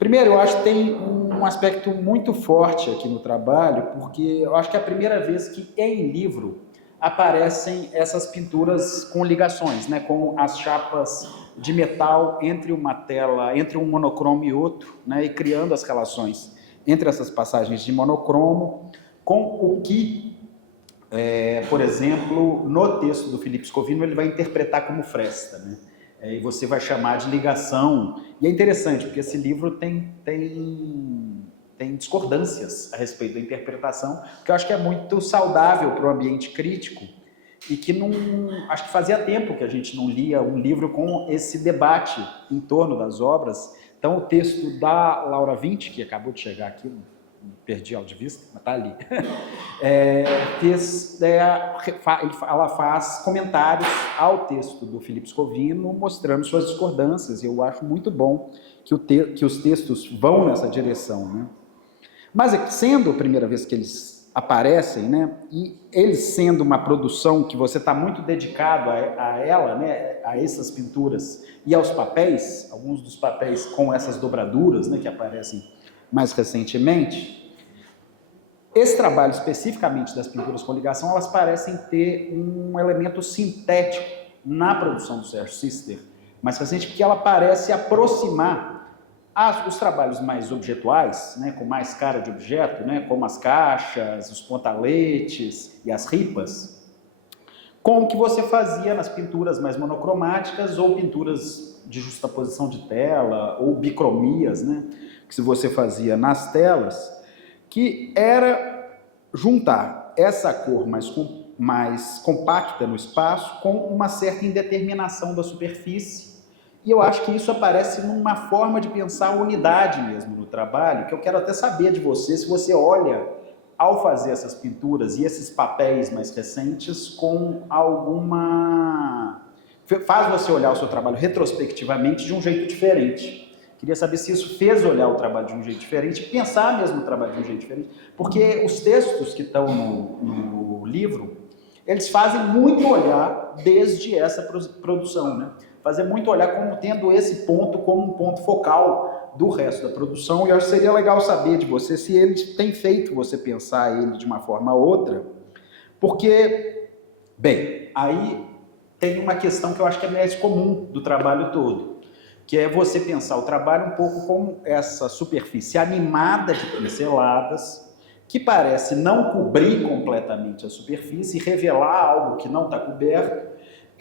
Primeiro, eu acho que tem um aspecto muito forte aqui no trabalho, porque eu acho que é a primeira vez que em livro aparecem essas pinturas com ligações, né, com as chapas de metal entre uma tela, entre um monocromo e outro, né, e criando as relações entre essas passagens de monocromo com o que, por exemplo, no texto do Felipe Scovino, ele vai interpretar como fresta, né? E você vai chamar de ligação. E é interessante, porque esse livro tem discordâncias a respeito da interpretação, que eu acho que é muito saudável para o ambiente crítico, e que não, acho que fazia tempo que a gente não lia um livro com esse debate em torno das obras. Então, o texto da Laura Vinci, que acabou de chegar aqui, perdi ela de vista, mas está ali, ela faz comentários ao texto do Felipe Scovino, mostrando suas discordâncias, e eu acho muito bom que os textos vão nessa direção, né? Mas sendo a primeira vez que eles aparecem, né, e eles sendo uma produção que você está muito dedicado a ela, né, a essas pinturas e aos papéis, alguns dos papéis com essas dobraduras, né, que aparecem mais recentemente, esse trabalho especificamente das pinturas com ligação, elas parecem ter um elemento sintético na produção do Sérgio Sister, mais recente, porque ela parece aproximar os trabalhos mais objetuais, né, com mais cara de objeto, né, como as caixas, os pontaletes e as ripas, com o que você fazia nas pinturas mais monocromáticas ou pinturas de justaposição de tela ou bicromias, né, que você fazia nas telas, que era juntar essa cor mais compacta no espaço com uma certa indeterminação da superfície. E eu acho que isso aparece numa forma de pensar a unidade mesmo no trabalho, que eu quero até saber de você, se você olha, ao fazer essas pinturas e esses papéis mais recentes, com alguma... faz você olhar o seu trabalho retrospectivamente de um jeito diferente. Queria saber se isso fez olhar o trabalho de um jeito diferente, pensar mesmo o trabalho de um jeito diferente, porque os textos que estão no livro, eles fazem muito olhar desde essa produção, né? Fazer muito olhar como tendo esse ponto como um ponto focal do resto da produção, e eu acho que seria legal saber de você se ele tem feito você pensar ele de uma forma ou outra, porque, bem, aí tem uma questão que eu acho que é mais comum do trabalho todo, que é você pensar o trabalho um pouco como essa superfície animada de pinceladas, que parece não cobrir completamente a superfície e revelar algo que não está coberto,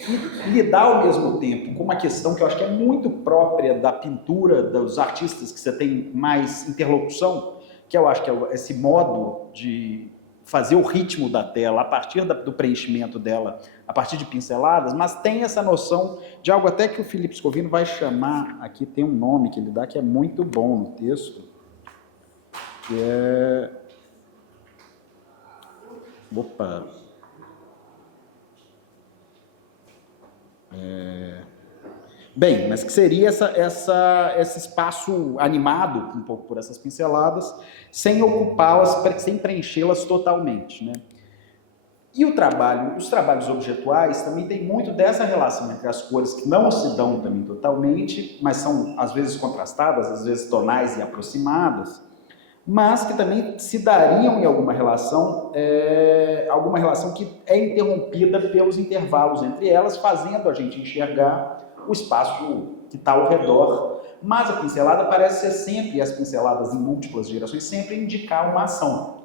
e lidar ao mesmo tempo com uma questão que eu acho que é muito própria da pintura, dos artistas que você tem mais interlocução, que eu acho que é esse modo de fazer o ritmo da tela a partir do preenchimento dela, a partir de pinceladas, mas tem essa noção de algo até que o Felipe Scovino vai chamar, aqui tem um nome que ele dá que é muito bom no texto, que é... Opa! Bem, mas que seria esse espaço animado um pouco por essas pinceladas, sem ocupá-las, sem preenchê-las totalmente, né? E os trabalhos objetuais também tem muito dessa relação entre as cores que não se dão também totalmente, mas são às vezes contrastadas, às vezes tonais e aproximadas, mas que também se dariam em alguma relação que é interrompida pelos intervalos entre elas, fazendo a gente enxergar o espaço que está ao redor. Mas a pincelada parece ser sempre, as pinceladas em múltiplas direções, sempre indicar uma ação.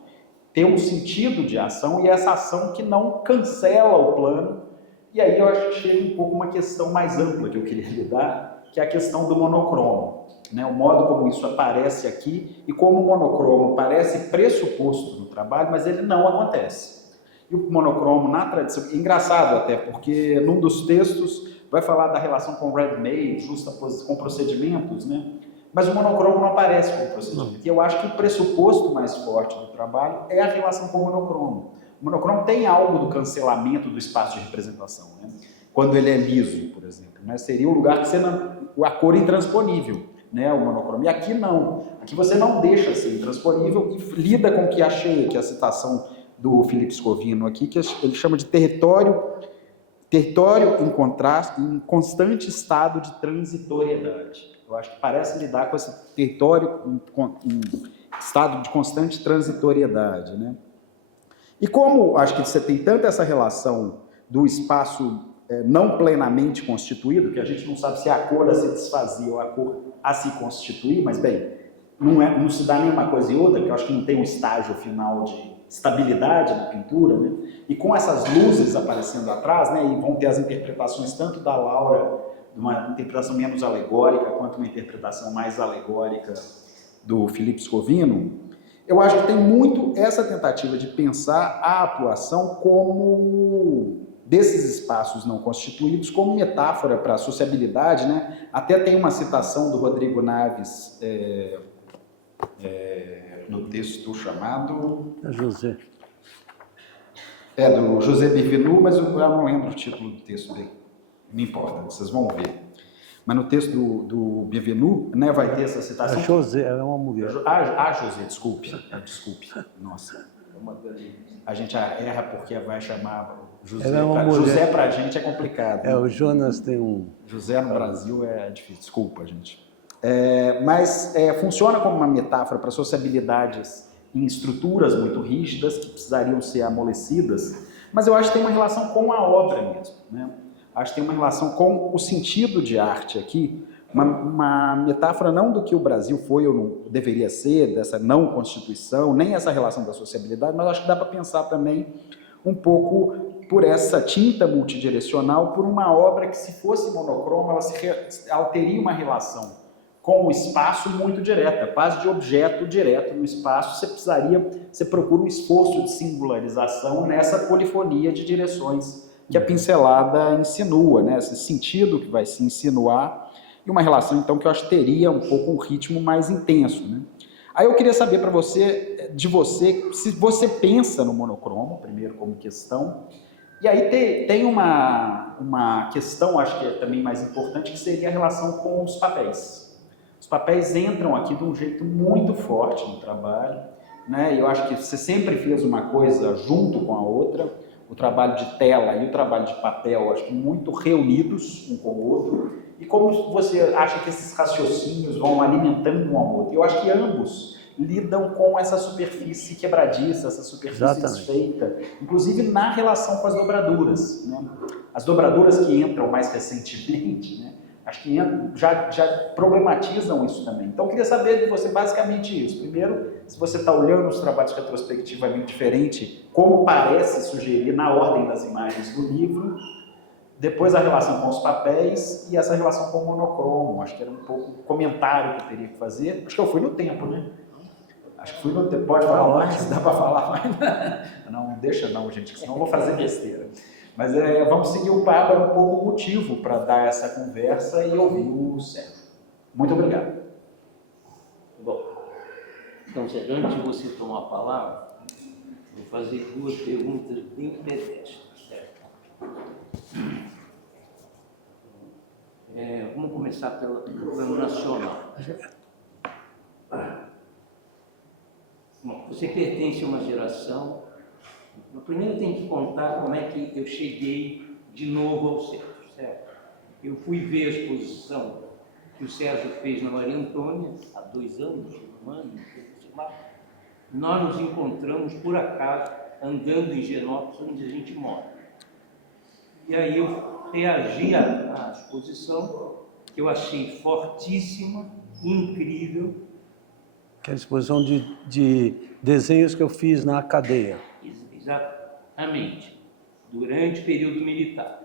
Ter um sentido de ação, e essa ação que não cancela o plano. E aí eu acho que chega um pouco uma questão mais ampla que eu queria lidar, que é a questão do monocromo, né? O modo como isso aparece aqui e como o monocromo parece pressuposto no trabalho, mas ele não acontece. E o monocromo na tradição, engraçado até, porque num dos textos vai falar da relação com ready-made, com procedimentos, né? Mas o monocromo não aparece com o procedimento. E eu acho que o pressuposto mais forte do trabalho é a relação com o monocromo. O monocromo tem algo do cancelamento do espaço de representação, né? Quando ele é liso, por exemplo, né? Seria o lugar que você a cor é intransponível, né? O monocromo. E aqui não. Aqui você não deixa ser intransponível e lida com o que achei, que é a citação do Felipe Scovino aqui, que ele chama de território território em constante estado de transitoriedade. Eu acho que parece lidar com esse território em estado de constante transitoriedade, né? E como acho que você tem tanto essa relação do espaço não plenamente constituído, que a gente não sabe se é a cor a se desfazer ou a cor a se constituir, mas bem, não se dá nenhuma coisa e outra, porque eu acho que não tem um estágio final de estabilidade na pintura, né? E com essas luzes aparecendo atrás, né, e vão ter as interpretações tanto da Laura, uma interpretação menos alegórica, quanto uma interpretação mais alegórica do Felipe Scovino, eu acho que tem muito essa tentativa de pensar a atuação como desses espaços não constituídos como metáfora para a sociabilidade, né? Até tem uma citação do Rodrigo Naves no texto chamado... José. do José Bienvenu, mas eu não lembro o título do texto dele. Não importa, vocês vão ver. Mas no texto do Bienvenu, né, vai ter essa citação. José, é uma mulher. José, desculpe. Nossa. A gente erra porque vai chamar José. José pra gente é complicado. O Jonas tem um... José no Brasil é difícil, desculpa, gente. Mas funciona como uma metáfora para sociabilidades em estruturas muito rígidas que precisariam ser amolecidas, mas eu acho que tem uma relação com a obra mesmo, né? Acho que tem uma relação com o sentido de arte aqui, uma metáfora não do que o Brasil foi ou não deveria ser, dessa não constituição, nem essa relação da sociabilidade, mas acho que dá para pensar também um pouco por essa tinta multidirecional, por uma obra que, se fosse monocroma, ela teria uma relação com o espaço muito direta, quase de objeto direto no espaço. Você procura um esforço de singularização nessa polifonia de direções que a pincelada insinua, né? Esse sentido que vai se insinuar, e uma relação, então, que eu acho que teria um pouco um ritmo mais intenso, né? Aí eu queria saber de você, se você pensa no monocromo, primeiro como questão, e aí tem uma questão, acho que é também mais importante, que seria a relação com os papéis. Os papéis entram aqui de um jeito muito forte no trabalho, né? Eu acho que você sempre fez uma coisa junto com a outra, o trabalho de tela e o trabalho de papel, acho que muito reunidos um com o outro, e como você acha que esses raciocínios vão alimentando um ao outro. Eu acho que ambos lidam com essa superfície quebradiça, essa superfície desfeita, inclusive na relação com as dobraduras, né? As dobraduras que entram mais recentemente, né? Acho que já problematizam isso também. Então, eu queria saber de você basicamente isso. Primeiro, se você está olhando os trabalhos retrospectivamente diferente, como parece sugerir na ordem das imagens do livro, depois a relação com os papéis e essa relação com o monocromo. Acho que era um pouco o comentário que eu teria que fazer. Acho que eu fui no tempo, né? Acho que fui no tempo. Pode falar mais? Dá para falar mais? Não, deixa não, gente, senão eu vou fazer besteira. Mas vamos seguir o papo, um pouco o motivo para dar essa conversa e ouvir o Sérgio. Muito obrigado. Bom, então, Zé, antes de você tomar a palavra, vou fazer duas perguntas bem pedestres, certo? Vamos começar pelo plano nacional. Bom, você pertence a uma geração. Primeiro tem que contar como é que eu cheguei de novo ao Sérgio, certo? Eu fui ver a exposição que o Sérgio fez na Maria Antônia há 2 anos, um ano, sei lá. Nós nos encontramos, por acaso, andando em Genópolis, onde a gente mora. E aí eu reagi à exposição, que eu achei fortíssima, incrível. Que é a exposição de desenhos que eu fiz na cadeia. Exatamente, durante o período militar.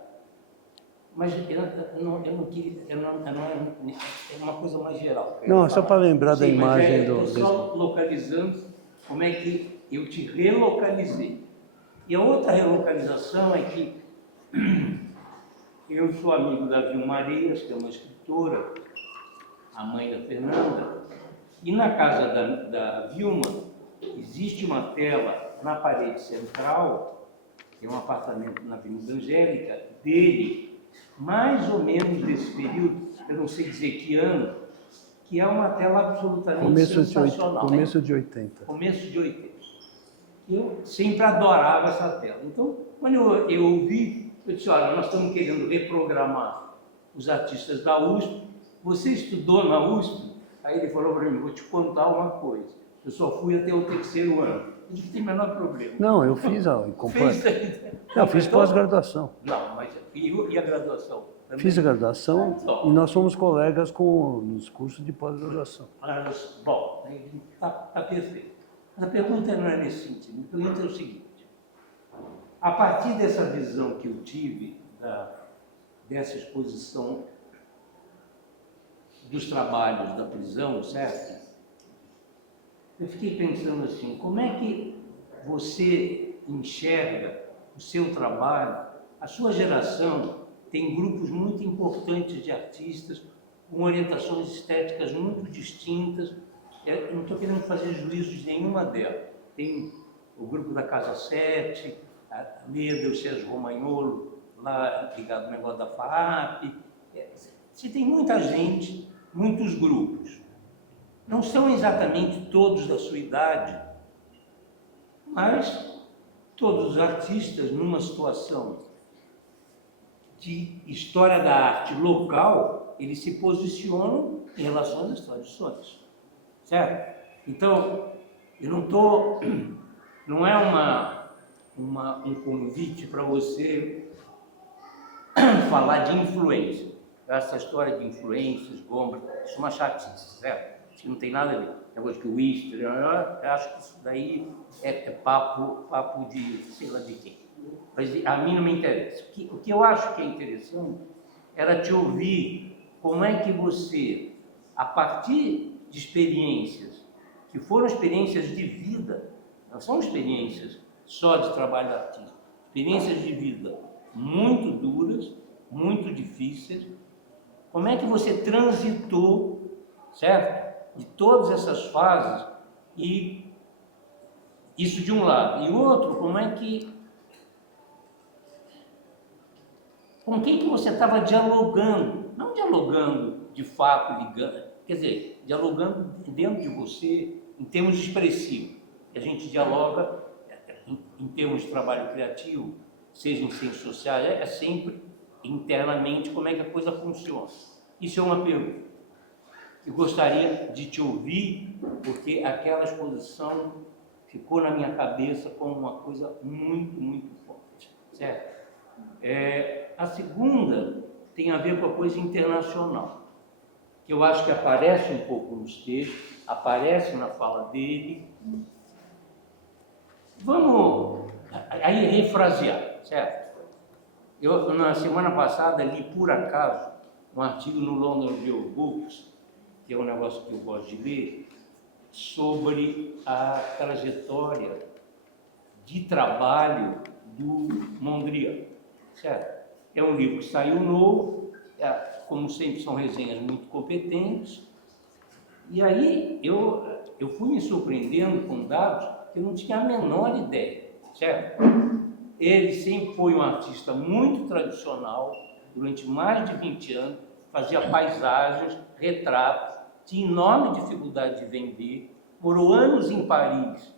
Mas eu não queria, é uma coisa mais geral. Não, é só para lembrar da imagem do... Só localizando como é que eu te relocalizei. E a outra relocalização é que eu sou amigo da Vilma Areias, que é uma escritora, a mãe da Fernanda, e na casa da Vilma existe uma tela na parede central, que é um apartamento na Avenida Angélica, dele, mais ou menos desse período, eu não sei dizer que ano, que é uma tela absolutamente sensacional. Começo de 80. Começo de 80. Eu sempre adorava essa tela. Então, quando eu ouvi, Eu disse, olha, nós estamos querendo reprogramar os artistas da USP. Você estudou na USP? Aí ele falou para mim, vou te contar uma coisa. Eu só fui até o 3º ano. Não tem o menor problema. Não, eu fiz a eu fiz pós-graduação. Não, mas e a graduação? Também? Fiz a graduação e nós fomos colegas nos cursos de pós-graduação. Mas, bom, está perfeito. Mas a pergunta não é nesse sentido. A pergunta é o seguinte. A partir dessa visão que eu tive dessa exposição dos trabalhos da prisão, certo? Eu fiquei pensando assim, como é que você enxerga o seu trabalho? A sua geração tem grupos muito importantes de artistas com orientações estéticas muito distintas. Eu não estou querendo fazer juízo de nenhuma delas. Tem o grupo da Casa 7, a Leda, o Sérgio Romagnolo, lá ligado ao negócio da FAAP. Você tem muita gente, muitos grupos. Não são exatamente todos da sua idade, mas todos os artistas numa situação de história da arte local, eles se posicionam em relação às tradições, certo? Então, eu não é um convite para você falar de influência. Essa história de influências, Gombrich, isso é uma chatice, certo? Isso não tem nada a ver. Negócio que o Wister, eu acho que isso daí é papo de sei lá de quem. Mas a mim não me interessa. O que eu acho que é interessante era te ouvir como é que você, a partir de experiências, que foram experiências de vida, não são experiências só de trabalho artístico, experiências de vida muito duras, muito difíceis, como é que você transitou, certo? De todas essas fases, e isso de um lado. E outro, como é que... Com quem que você estava dialogando? Não dialogando de fato, ligando, quer dizer, dialogando dentro de você, em termos expressivos. A gente dialoga em termos de trabalho criativo, seja em ciências sociais, é sempre internamente como é que a coisa funciona. Isso é uma pergunta. Eu gostaria de te ouvir, porque aquela exposição ficou na minha cabeça como uma coisa muito, muito forte, certo? A segunda tem a ver com a coisa internacional, que eu acho que aparece um pouco nos textos, aparece na fala dele. Vamos aí refrasear, certo? Eu, na semana passada, li por acaso um artigo no London Review of Books, que é um negócio que eu gosto de ler, sobre a trajetória de trabalho do Mondrian, certo? É um livro que saiu novo, como sempre são resenhas muito competentes, e aí eu fui me surpreendendo com dados que eu não tinha a menor ideia, certo? Ele sempre foi um artista muito tradicional, durante mais de 20 anos, fazia paisagens, retratos, tinha enorme dificuldade de vender, morou anos em Paris,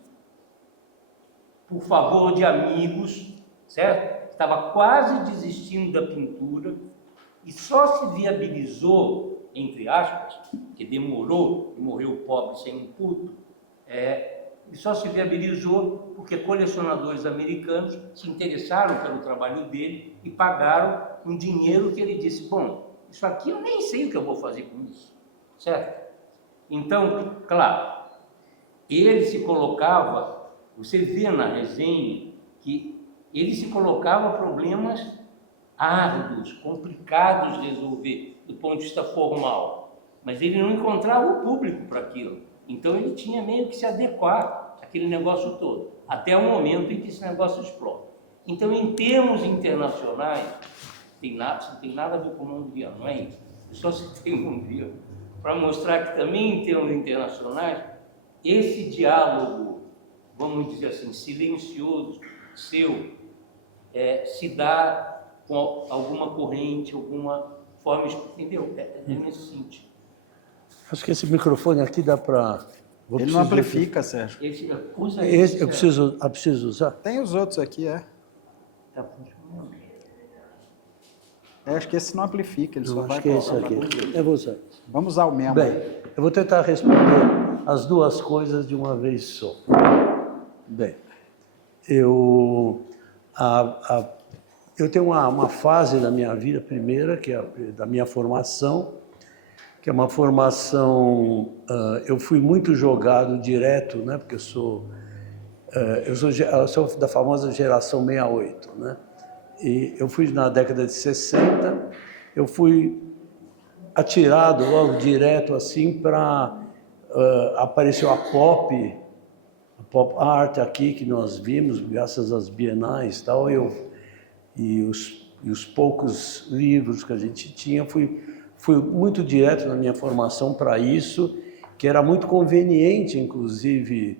por favor de amigos, certo? Estava quase desistindo da pintura e só se viabilizou, entre aspas, que demorou e morreu pobre sem um puto, e só se viabilizou porque colecionadores americanos se interessaram pelo trabalho dele e pagaram um dinheiro que ele disse, bom, isso aqui eu nem sei o que eu vou fazer com isso, certo? Então, claro, ele se colocava, você vê na resenha que ele se colocava problemas árduos, complicados de resolver do ponto de vista formal, mas ele não encontrava o público para aquilo, então ele tinha meio que se adequar àquele negócio todo, até o momento em que esse negócio explode. Então, em termos internacionais, não tem nada a ver com o Mondrian, não é isso? Eu só citei o Mondrian para mostrar que também em termos internacionais, esse diálogo, vamos dizer assim, silencioso, seu, se dá com alguma corrente, alguma forma, entendeu? É nesse sentido. Acho que esse microfone aqui dá para... Ele não amplifica, Sérgio. Eu preciso usar? Tem os outros aqui, Tá funcionando. Acho que esse não amplifica, ele Eu só acho vai que é esse colocar aqui. para dentro. É você. Vamos ao mesmo. Bem, eu vou tentar responder as duas coisas de uma vez só. Bem, eu, eu tenho uma fase da minha vida, primeira, que é da minha formação, que é uma formação... eu fui muito jogado direto, né, porque eu sou da famosa geração 68, né? E eu fui na década de 60, eu fui atirado logo direto assim para apareceu a pop art aqui que nós vimos graças às bienais e tal, e os poucos livros que a gente tinha, fui muito direto na minha formação para isso, que era muito conveniente, inclusive,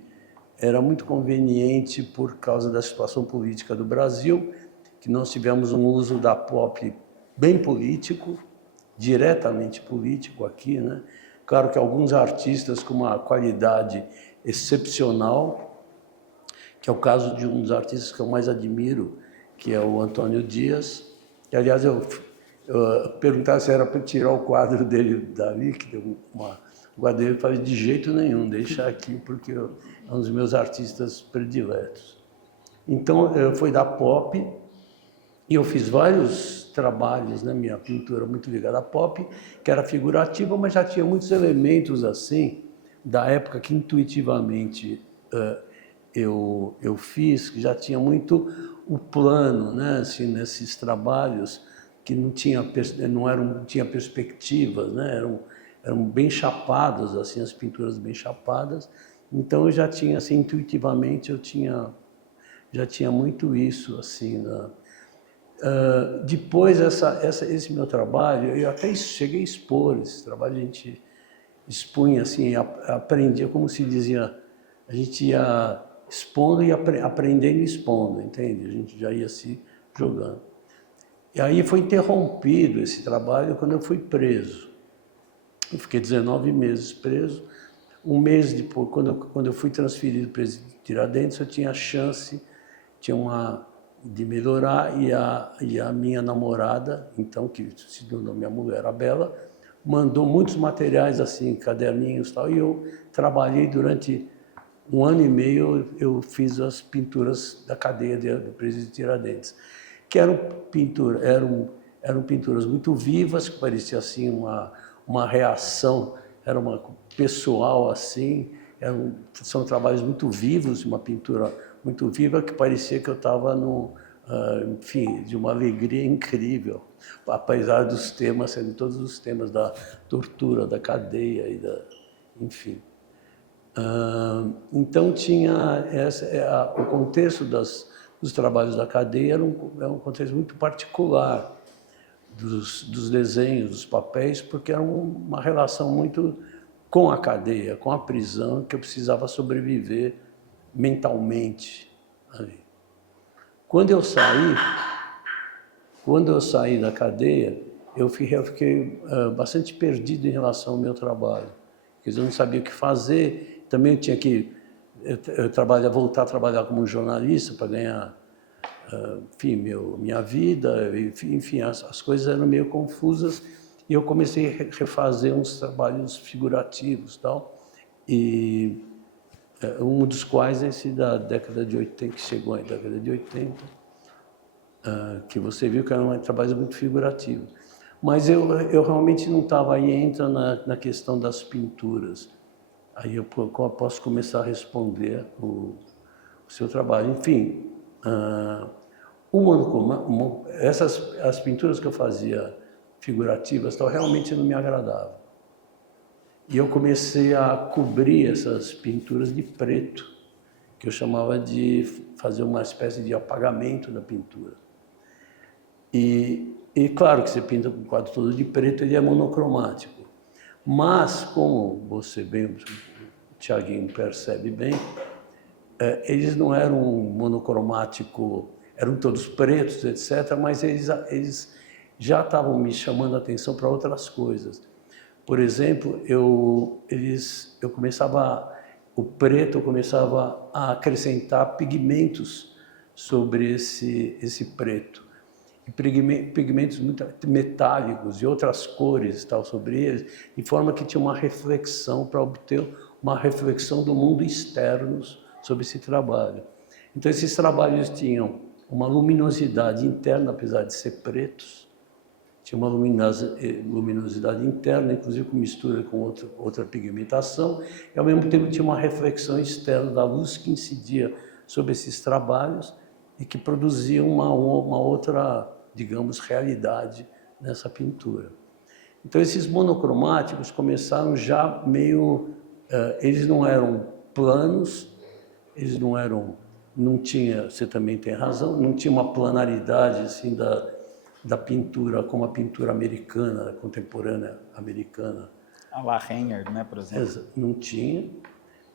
era muito conveniente por causa da situação política do Brasil, que nós tivemos um uso da pop bem político, diretamente político aqui, né? Claro que alguns artistas com uma qualidade excepcional, que é o caso de um dos artistas que eu mais admiro, que é o Antônio Dias, que, aliás, eu perguntava se era para tirar o quadro dele dali, que deu o quadro dele, eu falei, de jeito nenhum, deixa aqui, porque é um dos meus artistas prediletos. Então, foi da pop, e eu fiz vários trabalhos na minha pintura muito ligada à pop, que era figurativa, mas já tinha muitos elementos assim, da época que intuitivamente eu fiz, que já tinha muito o plano, né, assim, nesses trabalhos, que não tinha perspectivas, né, eram bem chapadas, assim, as pinturas bem chapadas. Então eu já tinha, assim, intuitivamente, já tinha muito isso, assim, depois esse meu trabalho, eu até cheguei a expor esse trabalho, a gente expunha assim, aprendia, como se dizia, a gente ia expondo e aprendendo e expondo, entende? A gente já ia se jogando. E aí foi interrompido esse trabalho quando eu fui preso. Eu fiquei 19 meses preso. Um mês depois, quando eu fui transferido para o Tiradentes, eu tinha a chance, de melhorar, e a minha namorada, então, que se tornou minha mulher, a Bela, mandou muitos materiais, assim, caderninhos e tal, e eu trabalhei durante 1 ano e meio, eu fiz as pinturas da cadeia do Presídio de Tiradentes, que eram pinturas muito vivas, que parecia, assim, uma reação, era uma pessoal, assim, são trabalhos muito vivos, uma pintura muito viva, que parecia que eu estava enfim, de uma alegria incrível, apesar dos temas, sendo todos os temas da tortura, da cadeia, enfim. Então tinha o contexto dos trabalhos da cadeia era um contexto muito particular dos desenhos, dos papéis, porque era uma relação muito com a cadeia, com a prisão, que eu precisava sobreviver mentalmente ali. Quando eu saí da cadeia, eu fiquei bastante perdido em relação ao meu trabalho. Quer dizer, eu não sabia o que fazer, também eu tinha que voltar a trabalhar como jornalista para ganhar, enfim, minha vida, enfim, as coisas eram meio confusas, e eu comecei a refazer uns trabalhos figurativos, tal, e um dos quais é esse da década de 80, que chegou na década de 80, que você viu que era um trabalho muito figurativo. Mas eu realmente não estava aí, entra na questão das pinturas. Aí eu posso começar a responder o seu trabalho. Enfim, as pinturas que eu fazia figurativas tal, realmente não me agradavam. E eu comecei a cobrir essas pinturas de preto, que eu chamava de fazer uma espécie de apagamento da pintura. E claro que você pinta com o quadro todo de preto, ele é monocromático. Mas, como você bem, o Thiaguinho percebe bem, eles não eram monocromático, eram todos pretos, etc., mas eles já estavam me chamando a atenção para outras coisas. Por exemplo, o preto começava a acrescentar pigmentos sobre esse preto. E pigmentos muito metálicos e outras cores tal sobre eles, de forma que tinha uma reflexão para obter uma reflexão do mundo externo sobre esse trabalho. Então esses trabalhos tinham uma luminosidade interna, apesar de ser pretos, tinha uma luminosidade interna, inclusive com mistura com outra pigmentação, e ao mesmo tempo tinha uma reflexão externa da luz que incidia sobre esses trabalhos e que produzia uma outra, digamos, realidade nessa pintura. Então esses monocromáticos começaram já meio, eles não eram planos, eles não tinha, você também tem razão, não tinha uma planaridade assim da pintura como a pintura americana, contemporânea americana. A La Reyner, né, por exemplo. Não tinha.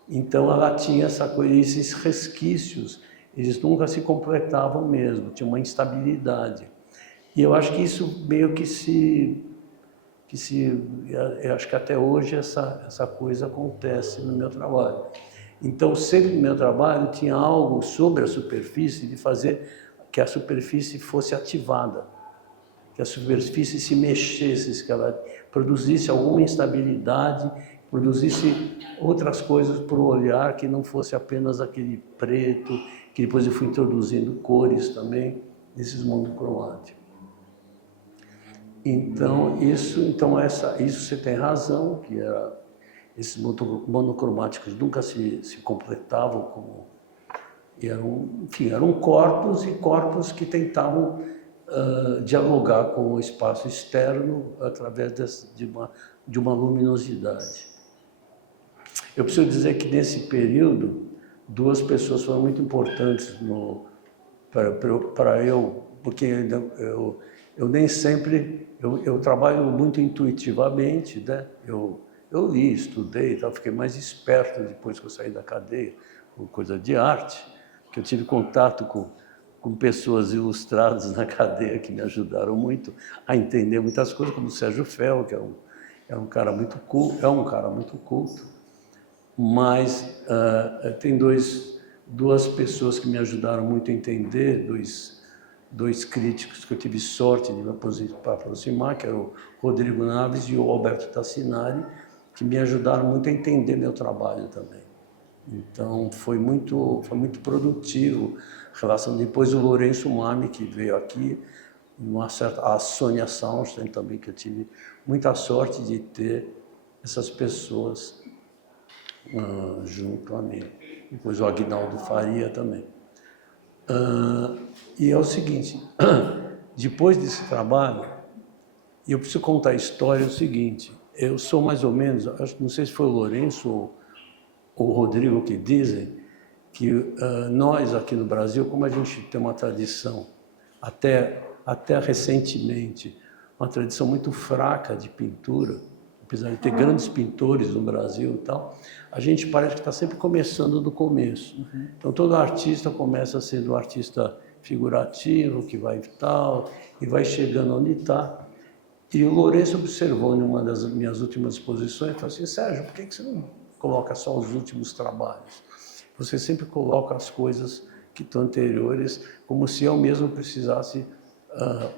Então ela tinha essa coisa, esses resquícios, eles nunca se completavam mesmo, tinha uma instabilidade. E eu acho que isso meio eu acho que até hoje essa coisa acontece no meu trabalho. Então, sempre no meu trabalho tinha algo sobre a superfície de fazer que a superfície fosse ativada, que a superfície se mexesse, que ela produzisse alguma instabilidade, produzisse outras coisas para o olhar, que não fosse apenas aquele preto, que depois eu fui introduzindo cores também, nesses monocromáticos. Então, isso você tem razão, que esses monocromáticos nunca se completavam eram corpos e corpos que tentavam dialogar com o espaço externo através de uma luminosidade. Eu preciso dizer que nesse período, duas pessoas foram muito importantes para eu, porque eu nem sempre, eu trabalho muito intuitivamente, né? Eu li, estudei, fiquei mais esperto depois que eu saí da cadeia, com coisa de arte, que eu tive contato com pessoas ilustradas na cadeia que me ajudaram muito a entender muitas coisas, como o Sérgio Fel, que é um cara muito culto, mas tem duas pessoas que me ajudaram muito a entender, dois críticos que eu tive sorte de me aproximar, que era o Rodrigo Naves e o Alberto Tassinari, que me ajudaram muito a entender meu trabalho também. Então, foi muito produtivo a relação. Depois o Lourenço Mami, que veio aqui, a Sônia Saunstein também, que eu tive muita sorte de ter essas pessoas junto a mim. Depois o Aguinaldo Faria também. E é o seguinte, depois desse trabalho, eu preciso contar a história, é o seguinte, eu sou mais ou menos, não sei se foi o Lourenço ou o Rodrigo que dizem, que nós aqui no Brasil, como a gente tem uma tradição, até recentemente, uma tradição muito fraca de pintura, apesar de ter grandes pintores no Brasil e tal, a gente parece que está sempre começando do começo. Então, todo artista começa sendo um artista figurativo, que vai tal, e vai chegando onde está. E o Lourenço observou em uma das minhas últimas exposições, falou assim, Sérgio, por que você não coloca só os últimos trabalhos? Você sempre coloca as coisas que estão anteriores, como se eu mesmo precisasse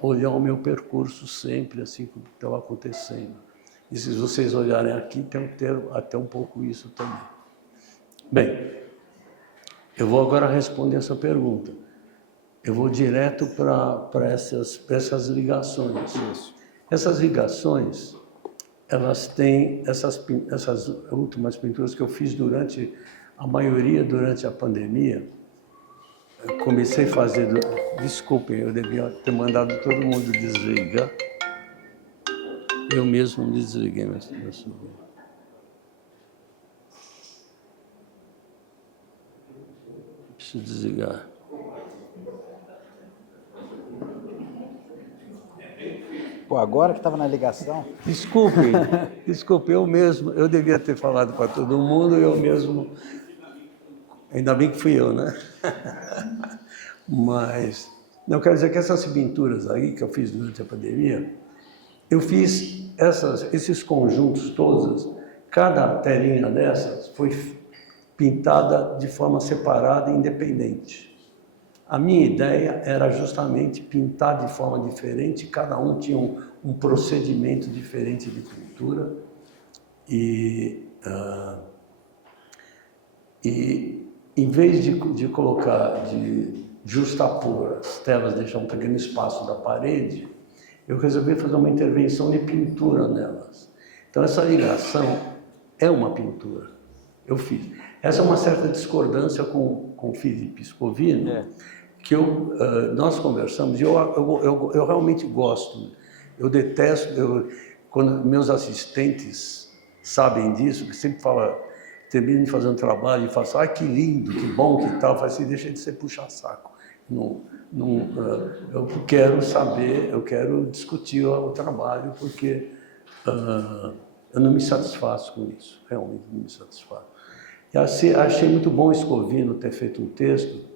olhar o meu percurso sempre, assim como estava acontecendo. E se vocês olharem aqui, tem que ter até um pouco isso também. Bem, eu vou agora responder essa pergunta. Eu vou direto para essas ligações. Isso. Essas ligações, elas têm essas últimas pinturas que eu fiz a maioria durante a pandemia. Eu comecei a fazer, desculpem, eu devia ter mandado todo mundo desligar. Eu mesmo me desliguei, meu sobrinho. Preciso desligar. Pô, agora que estava na ligação... Desculpe, eu devia ter falado para todo mundo, eu mesmo... Ainda bem que fui eu, né? Mas, eu quero dizer que essas pinturas aí que eu fiz durante a pandemia, eu fiz esses conjuntos todos, cada telinha dessas foi pintada de forma separada e independente. A minha ideia era justamente pintar de forma diferente, cada um tinha um procedimento diferente de pintura e em vez de colocar, de justapor as telas, deixar um pequeno espaço da parede, eu resolvi fazer uma intervenção de pintura nelas. Então essa ligação é uma pintura, eu fiz. Essa é uma certa discordância com o Felipe Scovino, que nós conversamos, e eu realmente gosto, eu detesto, quando meus assistentes sabem disso, que sempre fala, termino de fazer um trabalho e falo assim, que lindo, que bom, que tal, eu falo assim, deixa de ser puxa-saco. Eu quero saber, eu quero discutir o trabalho, porque eu não me satisfaço com isso, realmente não me satisfaço. E achei muito bom o Scovino ter feito um texto,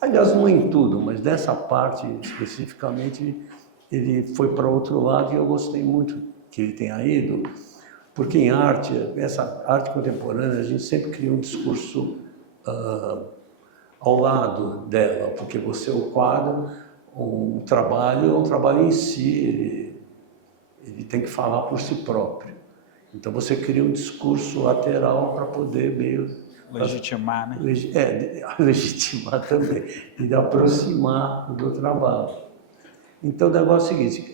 aliás, não em tudo, mas dessa parte especificamente, ele foi para outro lado e eu gostei muito que ele tenha ido, porque em arte, essa arte contemporânea, a gente sempre cria um discurso ao lado dela, porque você, o quadro, o trabalho é um trabalho em si, ele tem que falar por si próprio. Então você cria um discurso lateral para poder meio... Legitimar, né? Legitimar também, e aproximar do trabalho. Então o negócio é o seguinte,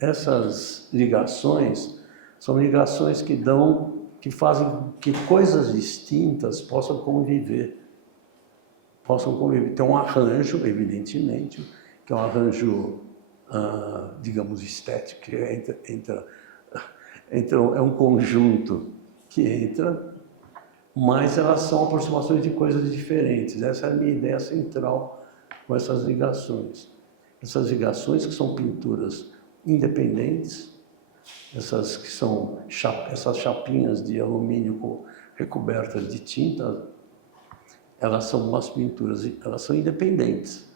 essas ligações são ligações que fazem que coisas distintas possam conviver. Tem um arranjo, evidentemente, que é um arranjo, digamos, estético, que é um conjunto que entra, mas elas são aproximações de coisas diferentes. Essa é a minha ideia central com essas ligações. Essas ligações que são pinturas independentes, essas chapinhas de alumínio recobertas de tinta, elas são umas pinturas, elas são independentes,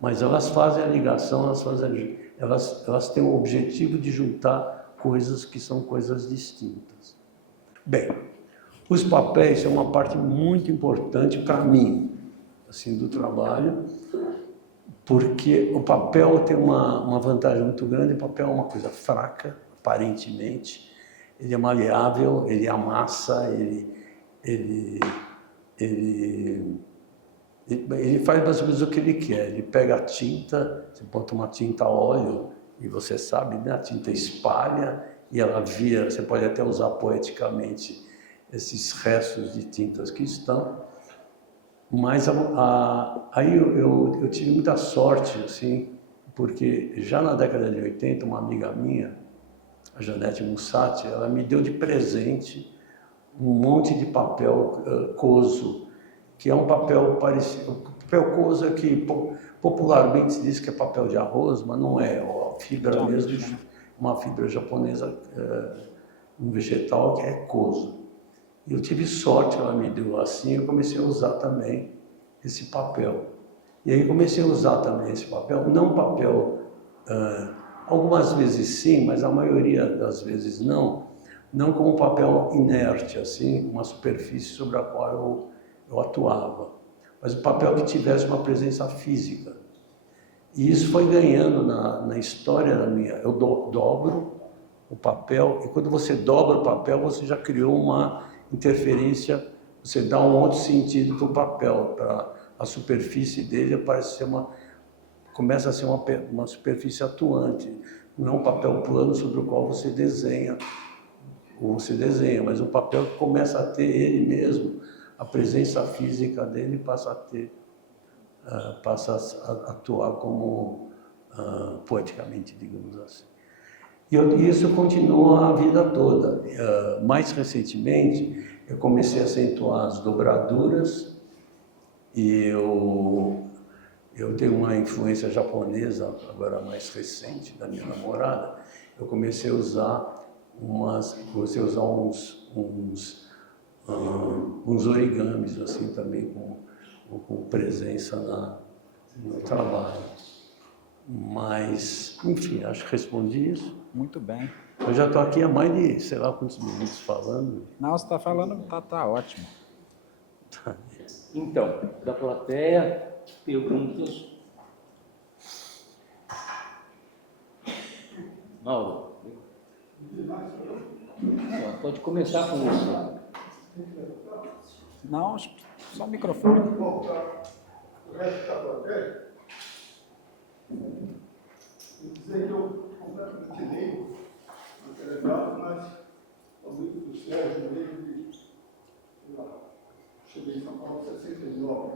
mas elas fazem a ligação, elas têm o objetivo de juntar coisas que são coisas distintas. Bem, os papéis são uma parte muito importante para mim, assim, do trabalho, porque o papel tem uma vantagem muito grande. O papel é uma coisa fraca, aparentemente, ele é maleável, ele amassa, ele faz mais ou menos o que ele quer. Ele pega a tinta, você bota uma tinta a óleo, e você sabe, né? A tinta espalha e ela vira, você pode até usar poeticamente esses restos de tintas que estão. Mas aí eu tive muita sorte, assim, porque já na década de 80, uma amiga minha, a Janete Mussati, ela me deu de presente um monte de papel coso, que é um papel parecido. O papel coso é que popularmente se diz que é papel de arroz, mas não é. A fibra mesmo, uma fibra japonesa, um vegetal que é coso. Eu tive sorte, ela me deu assim, eu comecei a usar também esse papel. E aí comecei a usar também esse papel, não papel, algumas vezes sim, mas a maioria das vezes não como papel inerte, assim, uma superfície sobre a qual eu atuava, mas o papel que tivesse uma presença física. E isso foi ganhando na história da minha... Eu dobro o papel, e quando você dobra o papel, você já criou uma interferência, você dá um outro sentido para o papel, para a superfície dele começa a ser uma superfície atuante, não é um papel plano sobre o qual você desenha, mas um papel que começa a ter ele mesmo, a presença física dele passa a atuar como poeticamente, digamos assim. E isso continua a vida toda. Mais recentemente, eu comecei a acentuar as dobraduras e eu tenho uma influência japonesa, agora mais recente, da minha namorada. Eu comecei a usar uns origamis assim também com presença no trabalho. Mas, enfim, acho que respondi isso. Muito bem. Eu já estou aqui há mais de, sei lá quantos minutos falando. Não, você está falando, tá ótimo. Então, da plateia, perguntas. Mauro, pode começar com você. Não, só o microfone. Bom, para o resto da plateia, vou dizer que eu completamente leigo no telegrafo, mas ao livro do Sérgio, no livro de. Cheguei em São Paulo em 69.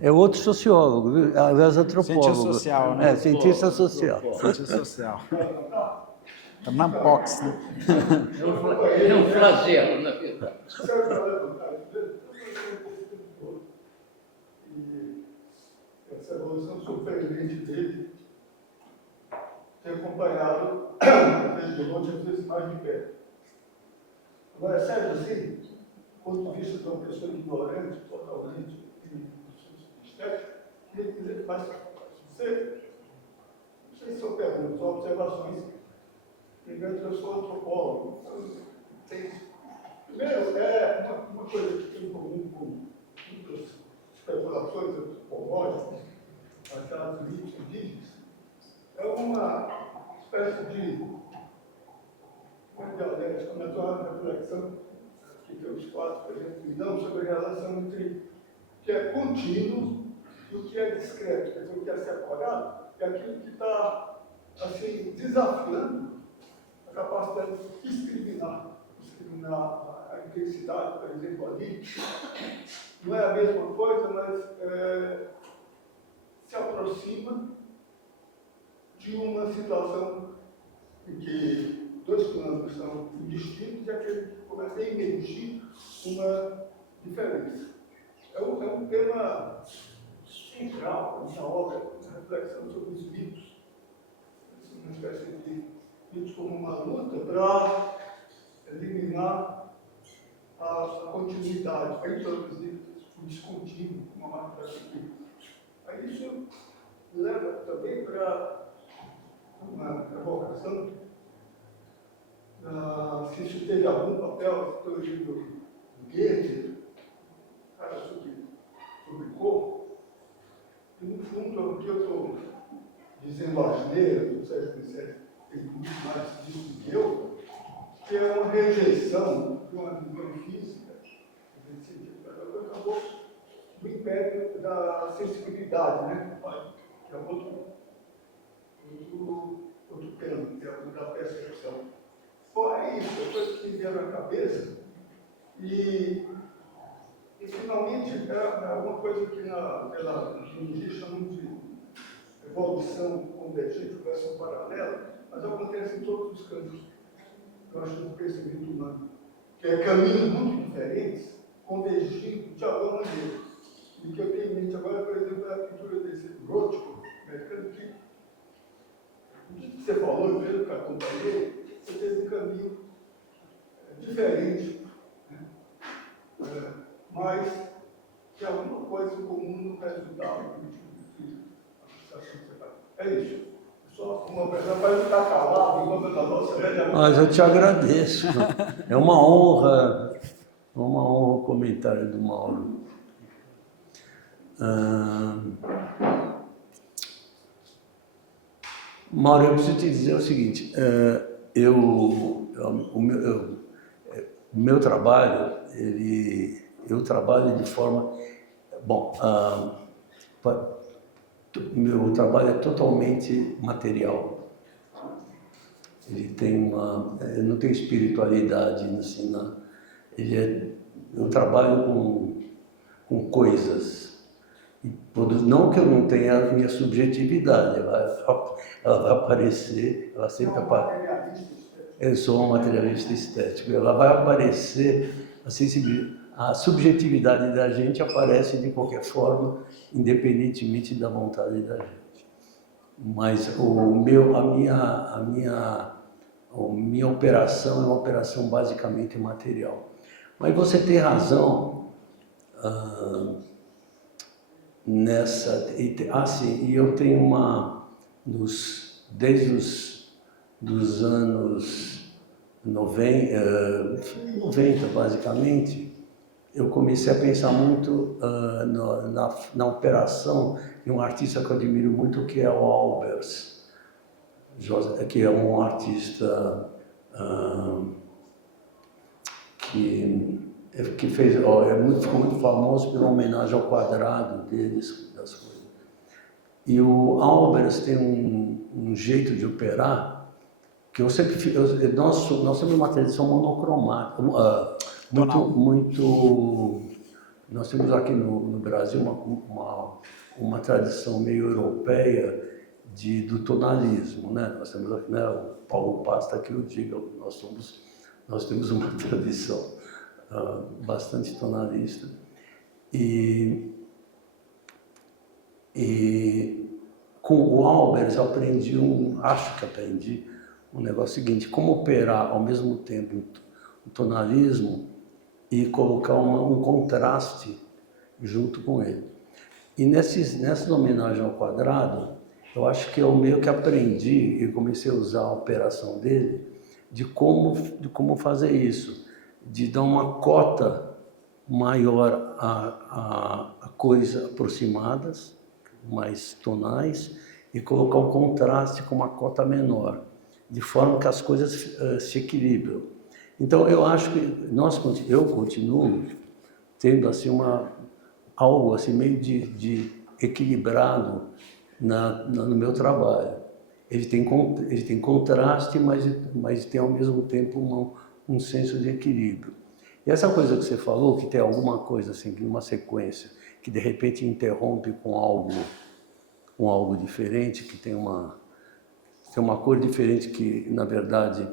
É outro sociólogo, viu? Aliás, antropólogo. Cientista social, né? É, cientista social. Cientista social. Hernán Pox, né? É um flagelo, na verdade. Sérgio vai levantar, e essa evolução surpreendente dele tem acompanhado, às vezes de longe, às vezes mais de perto. Agora, é sério assim, do ponto de vista de uma pessoa ignorante, totalmente, estética, queria dizer, mas você, não sei se eu pergunto, são observações. Primeiro, eu sou antropólogo, então, primeiro, é uma coisa que tem em comum com muitas especulações antropológicas, baseadas em mitos indígenas, é uma espécie de uma dialética, uma reflexão que os quadros, por exemplo, me dão sobre a relação entre o que é contínuo e o que é discreto, quer dizer, o que é separado, é aquilo que está, assim, desafiando a capacidade de discriminar a intensidade, por exemplo, ali. Não é a mesma coisa, mas se aproxima de uma situação em que dois planos são distintos e aquele que começa a emergir uma diferença. É um tema central da minha obra, a reflexão sobre os mitos. Uma espécie de mitos como uma luta para eliminar a continuidade, para introduzir o descontínuo, uma marca aqui. Aí isso leva também para uma evocação se isso teve algum papel na teoria do Goethe, cara publicou, e no fundo, o que eu estou dizendo asneira, o Sérgio Vicente tem muito mais disso do que eu, que é uma rejeição de uma visão física, acabou do império da sensibilidade, né? Que é outro tema, que é o da percepção. Bom, é isso, é coisa que me deu na cabeça, e finalmente é uma coisa que pela geologia chamamos de evolução convergente, evolução paralela, mas acontece em todos os campos, eu acho, do pensamento humano, que é caminhos muito diferentes, convergindo de alguma maneira. E o que eu tenho em mente agora, por exemplo, é a pintura desse Rothko, americano, que o que você falou, eu mesmo que acompanhei, você fez um caminho diferente, né? Mas que alguma coisa em comum no resultado é isso. Só uma pessoa para ficar calado enquanto a nossa velha. Mas eu te agradeço. É uma honra o comentário do Mauro. Mauro, eu preciso te dizer o seguinte, o meu trabalho, eu trabalho de forma... Bom, meu trabalho é totalmente material. Ele tem não tem espiritualidade, assim, eu trabalho com coisas. Não que eu não tenha a minha subjetividade, ela vai aparecer, ela sempre aparece. Eu sou um materialista estético, ela vai aparecer, a subjetividade da gente aparece de qualquer forma, independentemente da vontade da gente. Mas a minha operação é uma operação basicamente material. Mas você tem razão nessa... e eu tenho desde os anos 90 basicamente, eu comecei a pensar muito na operação de um artista que eu admiro muito, que é o Albers, que é um artista que fez, ficou muito famoso pela homenagem ao quadrado deles, das coisas. E o Albers tem um jeito de operar que eu sempre nós temos uma tradição monocromática, nós temos aqui no Brasil uma tradição meio europeia do tonalismo, né? Nós temos aqui, né, o Paulo Pasta que o diga, nós temos uma tradição bastante tonalista e com o Albers eu acho que aprendi um negócio seguinte: como operar ao mesmo tempo o tonalismo e colocar um contraste junto com ele. E nessa homenagem ao quadrado, eu acho que eu meio que aprendi e comecei a usar a operação dele de como fazer isso, de dar uma cota maior a cores aproximadas, mais tonais, e colocar um contraste com uma cota menor, de forma que as coisas se equilibram. Então, eu acho que eu continuo tendo assim algo assim meio de equilibrado no meu trabalho. Ele tem contraste, mas tem ao mesmo tempo um senso de equilíbrio. E essa coisa que você falou, que tem alguma coisa assim, uma sequência, que de repente interrompe com algo diferente, que tem uma cor diferente que, na verdade,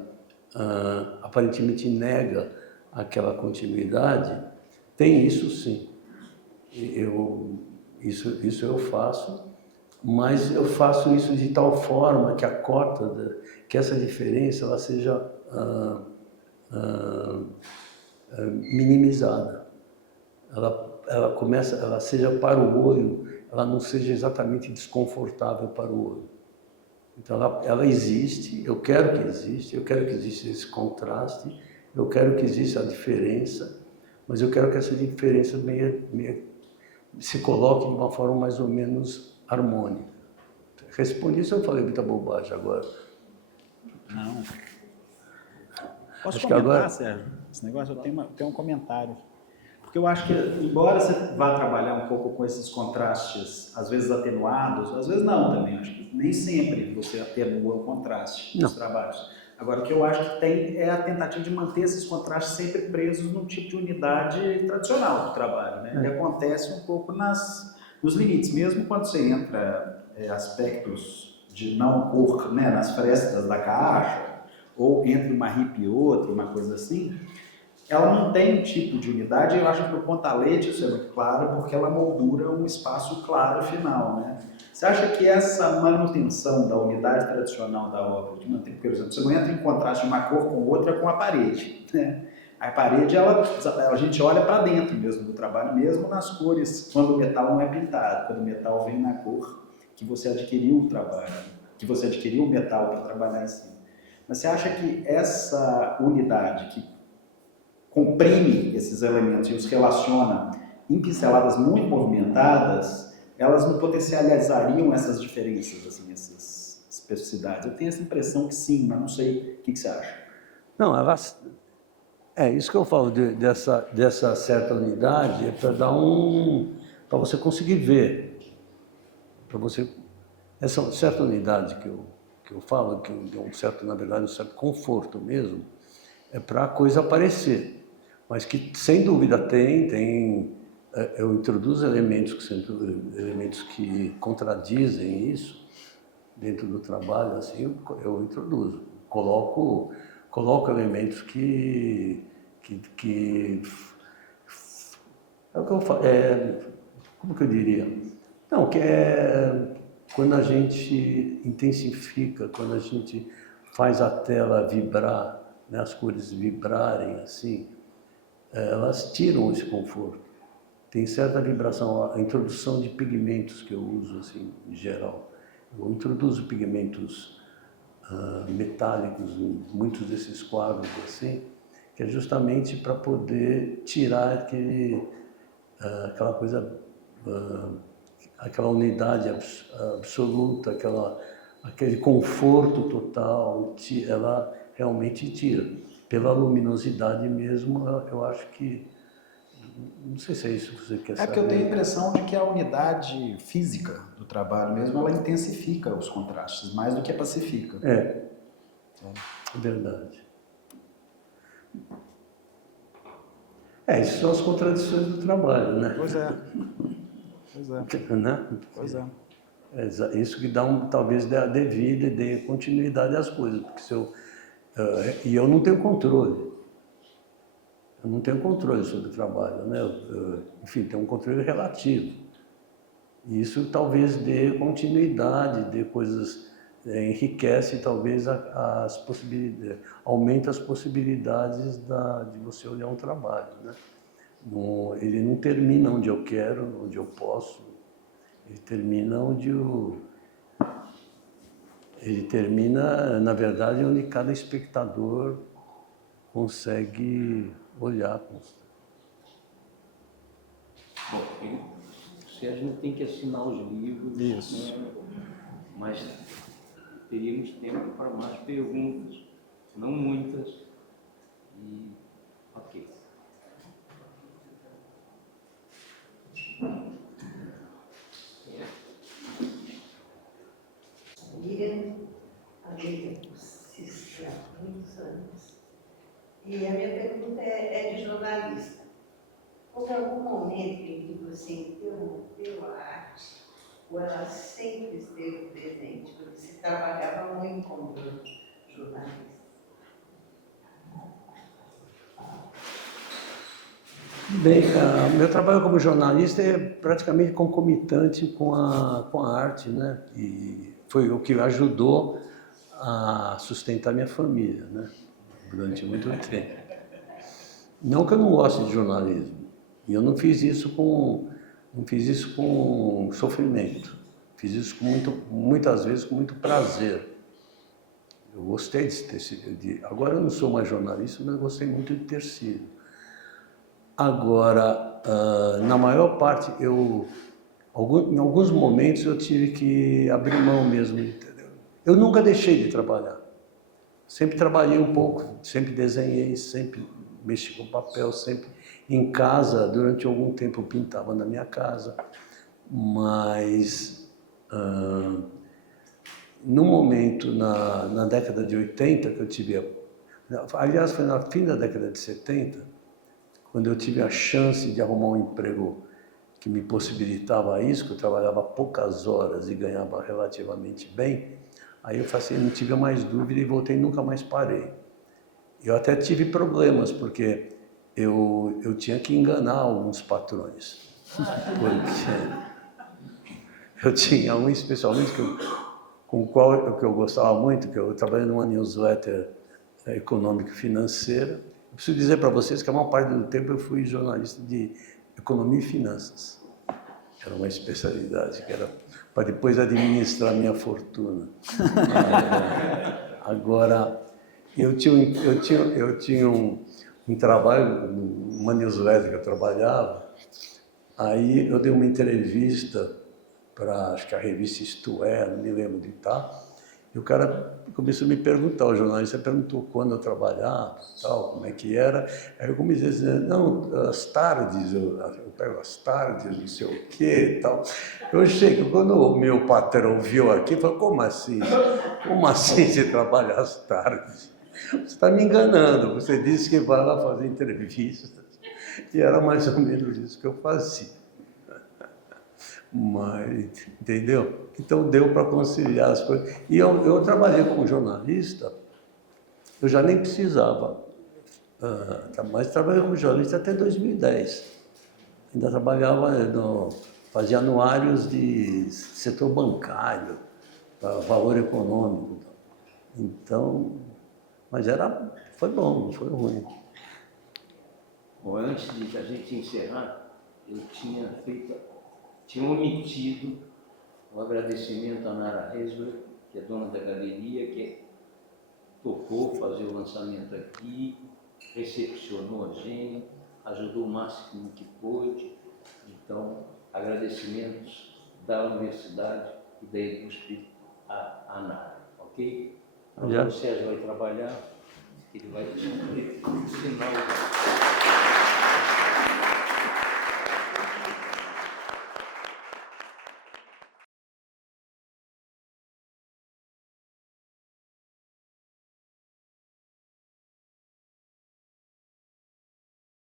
aparentemente nega aquela continuidade, tem isso sim. Isso eu faço, mas eu faço isso de tal forma que a cota, que essa diferença ela seja minimizada. Ela seja para o olho, ela não seja exatamente desconfortável para o olho. Então ela existe, eu quero que exista esse contraste, eu quero que exista a diferença, mas eu quero que essa diferença se coloque de uma forma mais ou menos harmônica. Respondi isso ou eu falei muita bobagem agora? Não. Posso Acho comentar, que agora... Sérgio? Esse negócio eu tenho um comentário. Porque eu acho que, embora você vá trabalhar um pouco com esses contrastes, às vezes atenuados, às vezes não também, acho que nem sempre você atenua o contraste nos trabalhos. Agora, o que eu acho que tem é a tentativa de manter esses contrastes sempre presos num tipo de unidade tradicional do trabalho, né? Ele acontece um pouco nos limites, mesmo quando você entra aspectos de não cor, né, nas frestas da caixa, ou entre uma hippie e outra, uma coisa assim, ela não tem um tipo de unidade, e eu acho que no pontalete isso é muito claro, porque ela moldura um espaço claro final, né? Você acha que essa manutenção da unidade tradicional da obra, de manter, por exemplo, você não entra em contraste de uma cor com outra com a parede, né? A parede, a gente olha para dentro mesmo do trabalho, mesmo nas cores, quando o metal não é pintado, quando o metal vem na cor que você adquiriu o trabalho, que você adquiriu o metal para trabalhar em cima. Mas você acha que essa unidade que comprime esses elementos e os relaciona em pinceladas muito movimentadas, elas não potencializariam essas diferenças, assim, essas especificidades? Eu tenho essa impressão que sim, mas não sei o que você acha. Não, isso que eu falo dessa certa unidade é para dar para você conseguir ver, essa certa unidade que eu falo, que na verdade um certo conforto mesmo, é para a coisa aparecer. Mas que, sem dúvida, eu introduzo elementos que contradizem isso dentro do trabalho, assim, eu introduzo. Coloco elementos que é o que eu falo, como que eu diria? Não, que quando a gente intensifica, quando a gente faz a tela vibrar, né, as cores vibrarem assim, elas tiram esse conforto. Tem certa vibração, a introdução de pigmentos que eu uso assim, em geral. Eu introduzo pigmentos metálicos em muitos desses quadros assim, que é justamente para poder tirar aquela coisa, aquela unidade absoluta, aquele conforto total, ela realmente tira. Pela luminosidade mesmo, eu acho que, não sei se é isso que você quer saber. É que eu tenho a impressão de que a unidade física do trabalho mesmo, ela intensifica os contrastes, mais do que pacifica. É verdade. Isso são as contradições do trabalho, né? Pois é. Pois é. Né? Pois é. É isso que talvez dê vida e dê continuidade às coisas, porque e eu não tenho controle. Eu não tenho controle sobre o trabalho, né? Enfim, tem um controle relativo. E isso talvez dê continuidade, dê coisas, enriquece talvez as possibilidades, aumenta as possibilidades de você olhar um trabalho, né? Ele não termina onde eu quero, onde eu posso. Ele termina na verdade, onde cada espectador consegue olhar. Bom, o Sérgio não tem que assinar os livros. Isso. Né? Mas teríamos tempo para mais perguntas, não muitas. E ok. Lilian Alegre Cisca, há muitos anos. E a minha pergunta é de jornalista. Houve algum momento em que você interrompeu a arte, ou ela sempre esteve presente, porque você trabalhava muito como jornalista? Bem, meu trabalho como jornalista é praticamente concomitante com a arte, né? E foi o que ajudou a sustentar minha família, né? Durante muito tempo. Não que eu não goste de jornalismo, e eu não fiz isso com sofrimento. Fiz isso muitas vezes com muito prazer. Eu gostei de ter sido. Agora eu não sou mais jornalista, mas gostei muito de ter sido. Agora, na maior parte, em alguns momentos eu tive que abrir mão mesmo, entendeu? Eu nunca deixei de trabalhar. Sempre trabalhei um pouco, sempre desenhei, sempre mexi com papel, sempre em casa, durante algum tempo eu pintava na minha casa. Mas, no momento, na década de 80, que eu tive... Aliás, foi no fim da década de 70, quando eu tive a chance de arrumar um emprego que me possibilitava isso, que eu trabalhava poucas horas e ganhava relativamente bem, aí eu falei, não tive mais dúvida e voltei e nunca mais parei. Eu até tive problemas, porque eu tinha que enganar alguns patrões. Porque eu tinha um especialmente com o qual eu gostava muito, que eu trabalhei numa newsletter econômica e financeira. Preciso dizer para vocês que a maior parte do tempo eu fui jornalista de economia e finanças. Era uma especialidade que era para depois administrar minha fortuna. Agora, eu tinha um trabalho, uma newsletter que eu trabalhava, aí eu dei uma entrevista para, acho que a revista Isto É, não me lembro de tal. E o cara começou a me perguntar, o jornalista perguntou quando eu trabalhava, tal, como é que era. Aí eu comecei a dizer, não, as tardes, eu pego as tardes, não sei o quê, tal. Eu achei que quando o meu patrão viu aqui, falou, como assim? Como assim você trabalha às tardes? Você está me enganando, você disse que vai lá fazer entrevistas. E era mais ou menos isso que eu fazia. Mas, entendeu? Então deu para conciliar as coisas. E eu trabalhei como jornalista, eu já nem precisava, mas trabalhei como jornalista até 2010. Ainda trabalhava, fazia anuários de setor bancário, valor econômico. Então, mas foi bom, não foi ruim. Bom, antes de a gente encerrar, eu tinha omitido o agradecimento à Nara Hesler, que é dona da galeria, que topou fazer o lançamento aqui, recepcionou a gente, ajudou o máximo que pôde. Então, agradecimentos da universidade e da indústria à ANAR, ok? Agora o Sérgio vai trabalhar, ele vai descobrir o final.